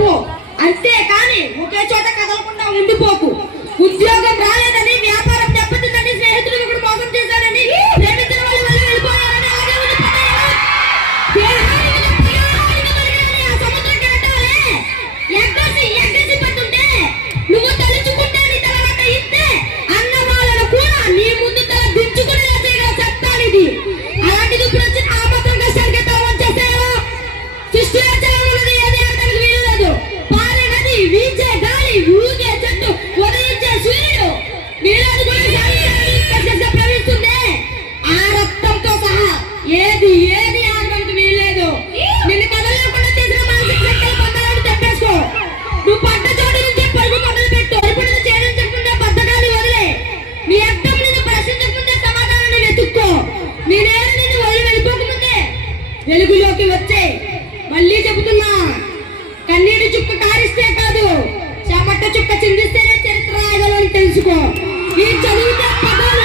పో అంతే కానీ ఒకే చోట కదలకుండా ఉండిపోకు. ఉద్యోగం రాలేదని వెలుగులోకి వచ్చాయి మళ్ళీ చెబుతున్నా కన్నీటి చుక్క కారిస్తే కాదు చెమట చుక్క చిందిస్తేనే చరిత్ర రాయగలని తెలుసుకో. ఈ చదివితే పదాలు